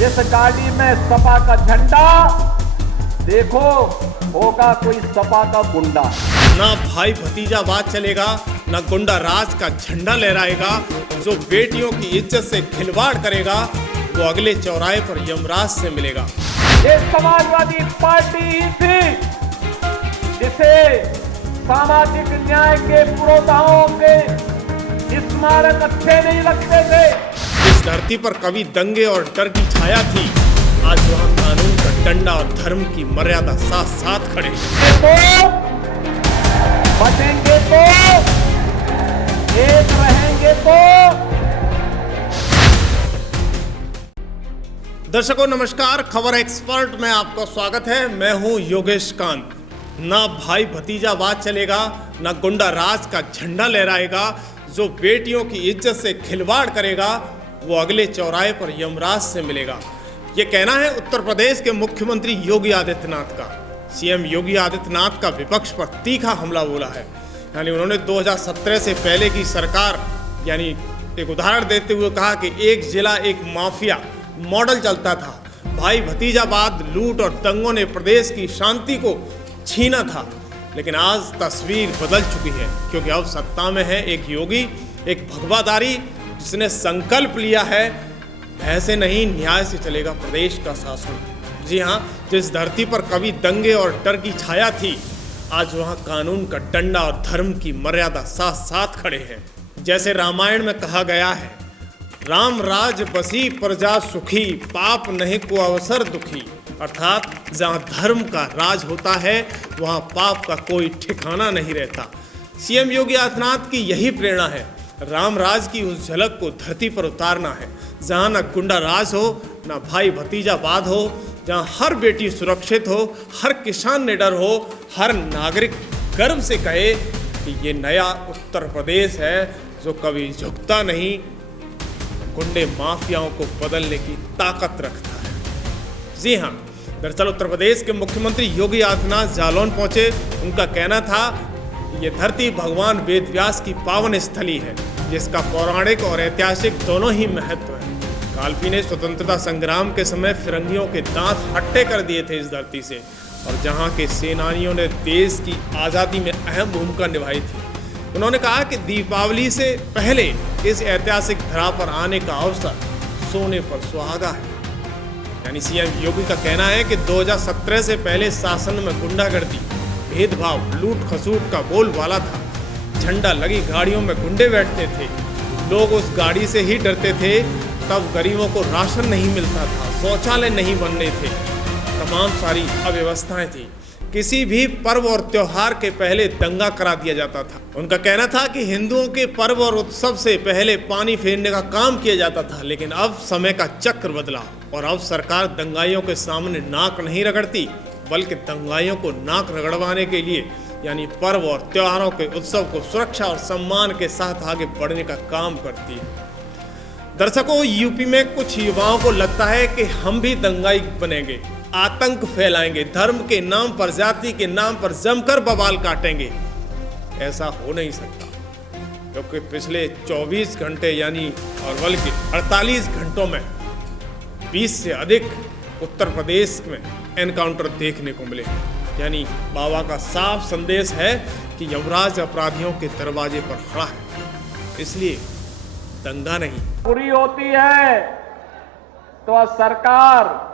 जिस गाड़ी में सपा का झंडा, देखो होगा कोई सपा का गुंडा। ना भाई भतीजावाद चलेगा, ना गुंडा राज का झंडा लहराएगा। जो बेटियों की इज्जत से खिलवाड़ करेगा वो अगले चौराहे पर यमराज से मिलेगा। ये समाजवादी पार्टी ही थी जिसे सामाजिक न्याय के पुरोधाओं के स्मारक अच्छे नहीं लगते थे। इस धरती पर कभी दंगे और डर की छाया थी, आज वहाँ कानून का डंडा और धर्म की मर्यादा साथ साथ खड़े। बचेंगे तो, एक रहेंगे तो। दर्शकों नमस्कार, खबर एक्सपर्ट में आपका स्वागत है। मैं हूं योगेश कांत। ना भाई भतीजावाद चलेगा, ना गुंडा राज का झंडा लहराएगा। जो बेटियों की इज्जत से खिलवाड़ करेगा वो अगले चौराहे पर यमराज से मिलेगा। ये कहना है उत्तर प्रदेश के मुख्यमंत्री योगी आदित्यनाथ का। सीएम योगी आदित्यनाथ का विपक्ष पर तीखा हमला बोला है। यानी उन्होंने 2017 से पहले की सरकार यानी एक उदाहरण देते हुए कहा कि एक जिला एक माफिया मॉडल चलता था। भाई भतीजावाद, लूट और दंगों ने प्रदेश की शांति को छीना था। लेकिन आज तस्वीर बदल चुकी है, क्योंकि अब सत्ता में है एक योगी, एक भगवाधारी जिसने संकल्प लिया है ऐसे नहीं न्याय से चलेगा प्रदेश का शासन। जी हाँ, जिस धरती पर कभी दंगे और डर की छाया थी, आज वहाँ कानून का डंडा और धर्म की मर्यादा साथ साथ खड़े हैं। जैसे रामायण में कहा गया है, राम राज बसी प्रजा सुखी, पाप नहीं को अवसर दुखी। अर्थात जहाँ धर्म का राज होता है वहाँ पाप का कोई ठिकाना नहीं रहता। सीएम योगी आदित्यनाथ की यही प्रेरणा है। राम राज की उस झलक को धरती पर उतारना है, जहाँ न गुंडा राज हो, न भाई भतीजावाद हो, जहाँ हर बेटी सुरक्षित हो, हर किसान निडर हो, हर नागरिक गर्व से कहे कि ये नया उत्तर प्रदेश है जो कभी झुकता नहीं, गुंडे माफियाओं को बदलने की ताकत रखता है। जी हाँ, दरअसल उत्तर प्रदेश के मुख्यमंत्री योगी आदित्यनाथ जालौन पहुंचे। उनका कहना था ये धरती भगवान वेदव्यास की पावन स्थली है, जिसका पौराणिक और ऐतिहासिक दोनों ही महत्व है। कालपी ने स्वतंत्रता संग्राम के समय फिरंगियों के दांत हट्टे कर दिए थे इस धरती से, और जहाँ के सेनानियों ने देश की आज़ादी में अहम भूमिका निभाई थी। उन्होंने कहा कि दीपावली से पहले इस ऐतिहासिक धरा पर आने का अवसर सोने पर सुहागा है। यानी सीएम योगी का कहना है कि 2017 से पहले शासन में गुंडागर्दी, भेदभाव, लूट खसूट का बोलबाला था। झंडा लगी गाड़ियों में गुंडे बैठते थे, लोग उस गाड़ी से ही डरते थे। तब गरीबों को राशन नहीं मिलता था, शौचालय नहीं बनने थे, तमाम सारी अव्यवस्थाएं थी। किसी भी पर्व और त्योहार के पहले दंगा करा दिया जाता था। उनका कहना था कि हिंदुओं के पर्व और उत्सव से पहले पानी फेरने का काम किया जाता था। लेकिन अब समय का चक्र बदला और अब सरकार दंगाइयों के सामने नाक नहीं रगड़ती, बल्कि दंगाइयों को नाक रगड़वाने के लिए यानी पर्व और त्योहारों के उत्सव को सुरक्षा और सम्मान के साथ आगे बढ़ने का काम करती है। दर्शकों, यूपी में कुछ युवाओं को लगता है कि हम भी दंगाई बनेंगे, आतंक फैलाएंगे, धर्म के नाम पर, जाति के नाम पर जमकर बवाल काटेंगे। ऐसा हो नहीं सकता, क्योंकि पिछले 24 घंटे यानी और बल्कि 48 घंटों में 20 से अधिक उत्तर प्रदेश में एनकाउंटर देखने को मिले। यानी बाबा का साफ संदेश है कि यमराज अपराधियों के दरवाजे पर खड़ा है, इसलिए दंगा नहीं। पूरी होती है तो सरकार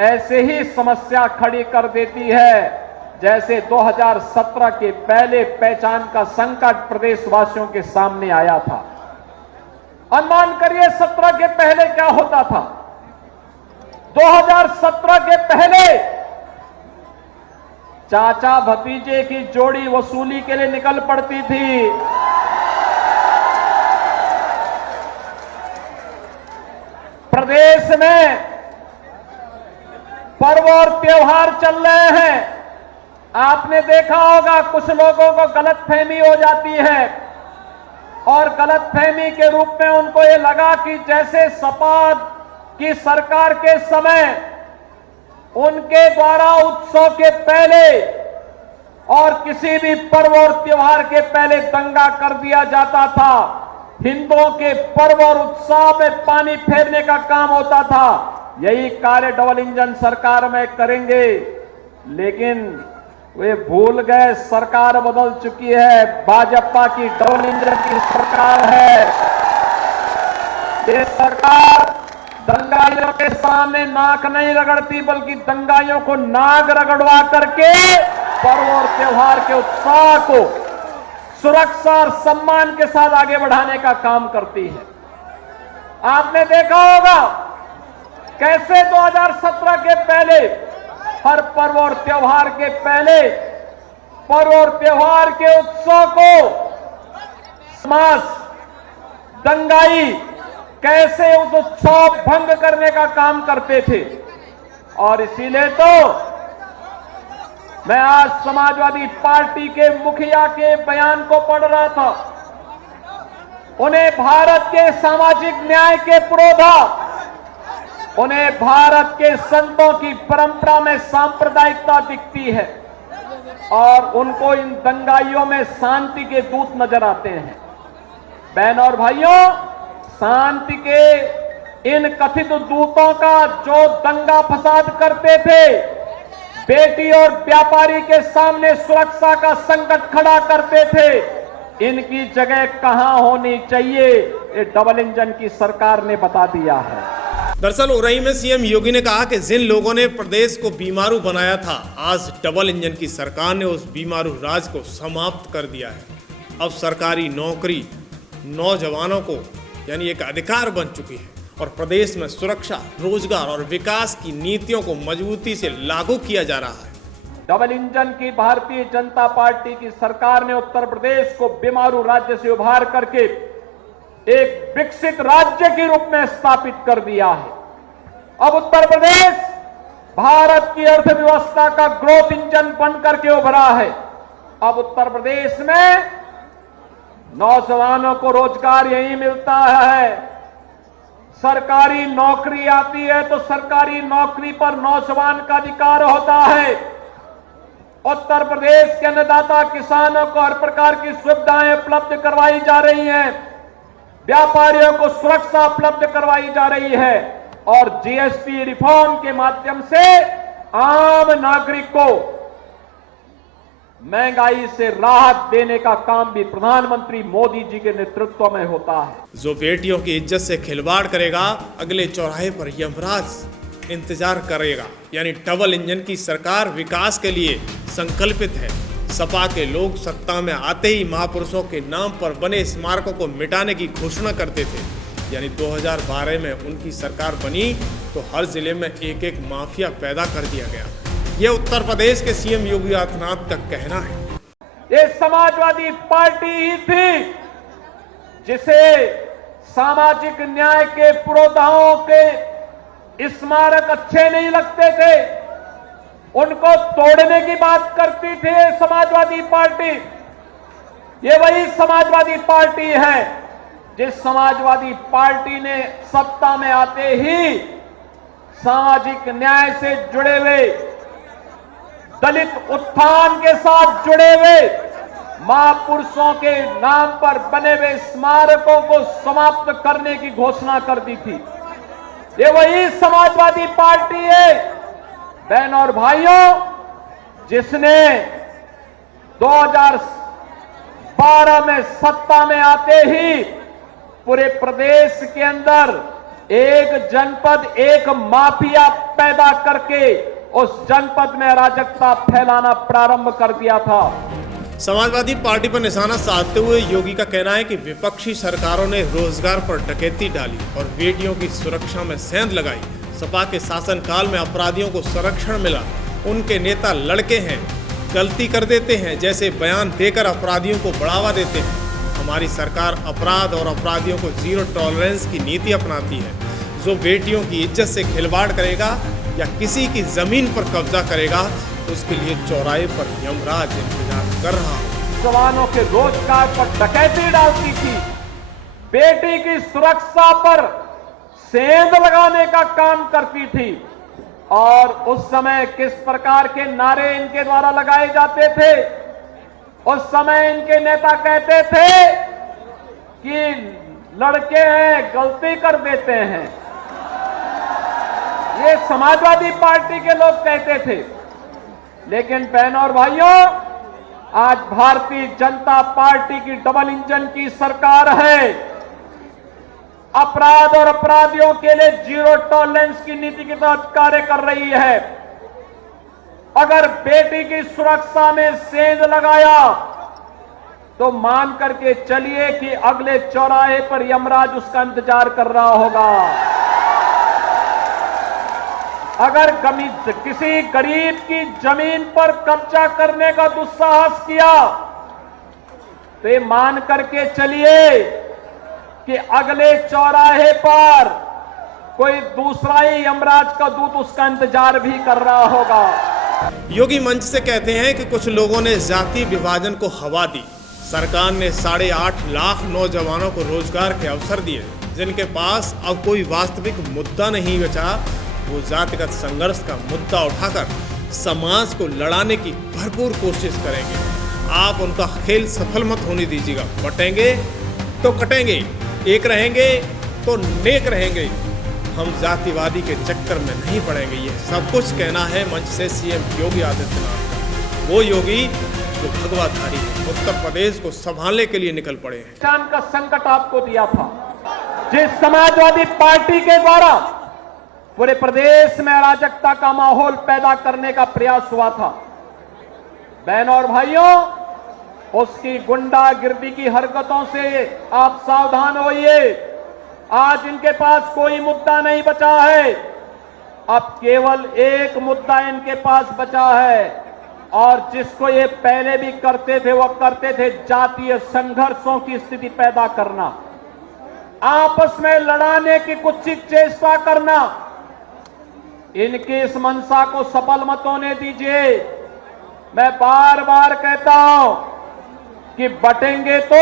ऐसे ही समस्या खड़ी कर देती है जैसे 2017 के पहले पहचान का संकट प्रदेशवासियों के सामने आया था। अनुमान करिए 17 के पहले क्या होता था। 2017 के पहले चाचा भतीजे की जोड़ी वसूली के लिए निकल पड़ती थी। प्रदेश में पर्व और त्योहार चल रहे हैं। आपने देखा होगा कुछ लोगों को गलतफहमी हो जाती है और गलतफहमी के रूप में उनको ये लगा कि जैसे सपा की सरकार के समय उनके द्वारा उत्सव के पहले और किसी भी पर्व और त्योहार के पहले दंगा कर दिया जाता था। हिंदुओं के पर्व और उत्सव में पानी फेरने का काम होता था। यही कार्य डबल इंजन सरकार में करेंगे, लेकिन वे भूल गए सरकार बदल चुकी है। भाजपा की डबल इंजन की सरकार है। ये सरकार दंगाइयों के सामने नाक नहीं रगड़ती, बल्कि दंगाइयों को नाक रगड़वा करके पर्व और त्योहार के उत्साह को सुरक्षा और सम्मान के साथ आगे बढ़ाने का काम करती है। आपने देखा होगा कैसे 2017 के पहले, हर पर्व और त्योहार के पहले, पर्व और त्योहार के उत्सव को समाज दंगाई कैसे उस उत्सव भंग करने का काम करते थे। और इसीलिए तो मैं आज समाजवादी पार्टी के मुखिया के बयान को पढ़ रहा था। उन्हें भारत के सामाजिक न्याय के पुरोधा, उन्हें भारत के संतों की परंपरा में सांप्रदायिकता दिखती है और उनको इन दंगाइयों में शांति के दूत नजर आते हैं। बहनों और भाइयों, शांति के इन कथित दूतों का जो दंगा फसाद करते थे, बेटी और व्यापारी के सामने सुरक्षा का संकट खड़ा करते थे, इनकी जगह कहां होनी चाहिए, ये डबल इंजन की सरकार ने बता दिया है। दरअसल उरई में सीएम योगी ने कहा कि जिन लोगों ने प्रदेश को बीमारू बनाया था, आज डबल इंजन की सरकार ने उस बीमारू राज को समाप्त कर दिया है। अब सरकारी नौकरी नौजवानों को यानी एक अधिकार बन चुकी है और प्रदेश में सुरक्षा, रोजगार और विकास की नीतियों को मजबूती से लागू किया जा रहा है। डबल इंजन की भारतीय जनता पार्टी की सरकार ने उत्तर प्रदेश को बीमारू राज्य से उभार करके एक विकसित राज्य के रूप में स्थापित कर दिया है। अब उत्तर प्रदेश भारत की अर्थव्यवस्था का ग्रोथ इंजन बनकर के उभरा है। अब उत्तर प्रदेश में नौजवानों को रोजगार यही मिलता है। सरकारी नौकरी आती है तो सरकारी नौकरी पर नौजवान का अधिकार होता है। उत्तर प्रदेश के अन्नदाता किसानों को हर प्रकार की सुविधाएं उपलब्ध करवाई जा रही हैं, व्यापारियों को सुरक्षा उपलब्ध करवाई जा रही है और जीएसटी रिफॉर्म के माध्यम से आम नागरिक को महंगाई से राहत देने का काम भी प्रधानमंत्री मोदी जी के नेतृत्व में होता है। जो बेटियों की इज्जत से खिलवाड़ करेगा, अगले चौराहे पर यमराज इंतजार करेगा। यानी डबल इंजन की सरकार विकास के लिए संकल्पित है। सपा के लोग सत्ता में आते ही महापुरुषों के नाम पर बने स्मारकों को मिटाने की घोषणा करते थे। यानी 2012 में उनकी सरकार बनी तो हर जिले में एक एक माफिया पैदा कर दिया गया। ये उत्तर प्रदेश के सीएम योगी आदित्यनाथ का कहना है। ये समाजवादी पार्टी ही थी जिसे सामाजिक न्याय के पुरोधाओं के स्मारक अच्छे नहीं लगते थे, उनको तोड़ने की बात करती थी समाजवादी पार्टी। ये वही समाजवादी पार्टी है जिस समाजवादी पार्टी ने सत्ता में आते ही सामाजिक न्याय से जुड़े हुए, दलित उत्थान के साथ जुड़े हुए महापुरुषों के नाम पर बने हुए स्मारकों को समाप्त करने की घोषणा कर दी थी। ये वही समाजवादी पार्टी है बहनों और भाइयों जिसने 2012 में सत्ता में आते ही पूरे प्रदेश के अंदर एक जनपद, एक माफिया पैदा करके उस जनपद में अराजकता फैलाना प्रारंभ कर दिया था। समाजवादी पार्टी पर निशाना साधते हुए योगी का कहना है कि विपक्षी सरकारों ने रोजगार पर डकैती डाली और बेटियों की सुरक्षा में सेंध लगाई। सपा के शासनकाल में अपराधियों को संरक्षण मिला। उनके नेता लड़के हैं, गलती कर देते हैं जैसे बयान देकर अपराधियों को बढ़ावा देते हैं। हमारी सरकार अपराध और अपराधियों को जीरो टॉलरेंस की नीति अपनाती है। जो बेटियों की इज्जत से खिलवाड़ करेगा या किसी की जमीन पर कब्जा करेगा उसके लिए चौराहे पर यमराज इंतजार कर रहा है। जवानों के रोजगार पर डकैती डालती थी, बेटी की सुरक्षा पर सेंध लगाने का काम करती थी। और उस समय किस प्रकार के नारे इनके द्वारा लगाए जाते थे? उस समय इनके नेता कहते थे कि लड़के हैं, गलती कर देते हैं। ये समाजवादी पार्टी के लोग कहते थे, लेकिन बहनों और भाइयों, आज भारतीय जनता पार्टी की डबल इंजन की सरकार है। अपराध और अपराधियों के लिए जीरो टॉलरेंस की नीति के तहत कार्य कर रही है। अगर बेटी की सुरक्षा में सेंध लगाया तो मान करके चलिए कि अगले चौराहे पर यमराज उसका इंतजार कर रहा होगा। अगर किसी गरीब की जमीन पर कब्जा करने का दुस्साहस किया तो ये मान करके चलिए कि अगले चौराहे पर कोई दूसरा ही यमराज का दूत उसका इंतजार भी कर रहा होगा। योगी मंच से कहते हैं कि कुछ लोगों ने जाति विभाजन को हवा दी। सरकार ने 8.5 लाख नौजवानों को रोजगार के अवसर दिए। जिनके पास अब कोई वास्तविक मुद्दा नहीं बचा, वो जातिगत संघर्ष का मुद्दा उठाकर समाज को लड़ाने की भरपूर कोशिश करेंगे। आप उनका खेल सफल मत होने दीजिएगा। बटेंगे तो कटेंगे, एक रहेंगे तो नेक रहेंगे। हम जातिवादी के चक्कर में नहीं पड़ेंगे। ये सब कुछ कहना है मंच से सीएम योगी आदित्यनाथ का। वो योगी जो भगवाधारी है, उत्तर प्रदेश को संभालने के लिए निकल पड़े हैं। किसान का संकट आपको दिया था, जिस समाजवादी पार्टी के द्वारा पूरे प्रदेश में अराजकता का माहौल पैदा करने का प्रयास हुआ था। बहनों और भाइयों, उसकी गुंडागिर्दी की हरकतों से आप सावधान होइए। आज इनके पास कोई मुद्दा नहीं बचा है। अब केवल एक मुद्दा इनके पास बचा है, और जिसको ये पहले भी करते थे, वो करते थे जातीय संघर्षों की स्थिति पैदा करना, आपस में लड़ाने की कुत्सित चेष्टा करना। इनकी इस मंशा को सफल मत होने दीजिए। मैं बार बार कहता हूं कि बटेंगे तो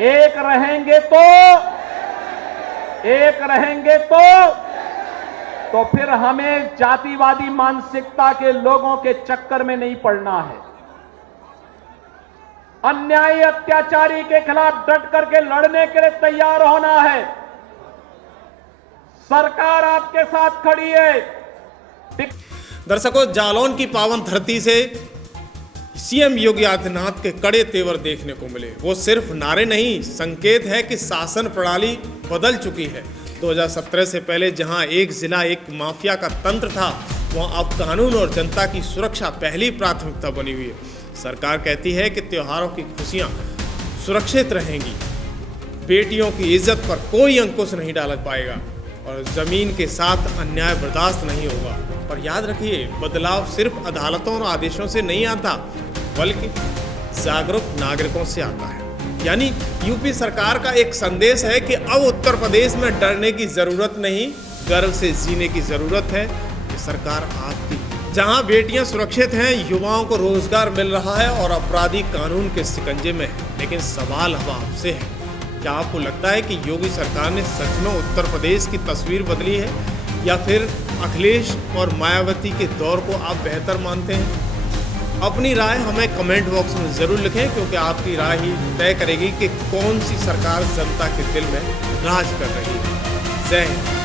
एक रहेंगे तो फिर हमें जातिवादी मानसिकता के लोगों के चक्कर में नहीं पड़ना है। अन्यायी अत्याचारी के खिलाफ डट करके लड़ने के लिए तैयार होना है। सरकार आपके साथ खड़ी है। दर्शकों, जालौन की पावन धरती से सीएम योगी आदित्यनाथ के कड़े तेवर देखने को मिले। वो सिर्फ नारे नहीं, संकेत है कि शासन प्रणाली बदल चुकी है। 2017 से पहले जहां एक जिला एक माफिया का तंत्र था, वहां अब कानून और जनता की सुरक्षा पहली प्राथमिकता बनी हुई है। सरकार कहती है कि त्योहारों की खुशियां सुरक्षित रहेंगी, बेटियों की इज्जत पर कोई अंकुश नहीं डाल पाएगा और जमीन के साथ अन्याय बर्दाश्त नहीं होगा। पर याद रखिए, बदलाव सिर्फ अदालतों और आदेशों से नहीं आता, बल्कि जागरूक नागरिकों से आता है। यानी यूपी सरकार का एक संदेश है कि अब उत्तर प्रदेश में डरने की जरूरत नहीं, गर्व से जीने की जरूरत है। कि सरकार आपकी, जहां बेटियां सुरक्षित हैं, युवाओं को रोजगार मिल रहा है और अपराधी कानून के शिकंजे में है। लेकिन सवाल अब आपसे है, क्या आपको लगता है कि योगी सरकार ने सच में उत्तर प्रदेश की तस्वीर बदली है, या फिर अखिलेश और मायावती के दौर को आप बेहतर मानते हैं? अपनी राय हमें कमेंट बॉक्स में ज़रूर लिखें, क्योंकि आपकी राय ही तय करेगी कि कौन सी सरकार जनता के दिल में राज कर रही है। जय हिंद।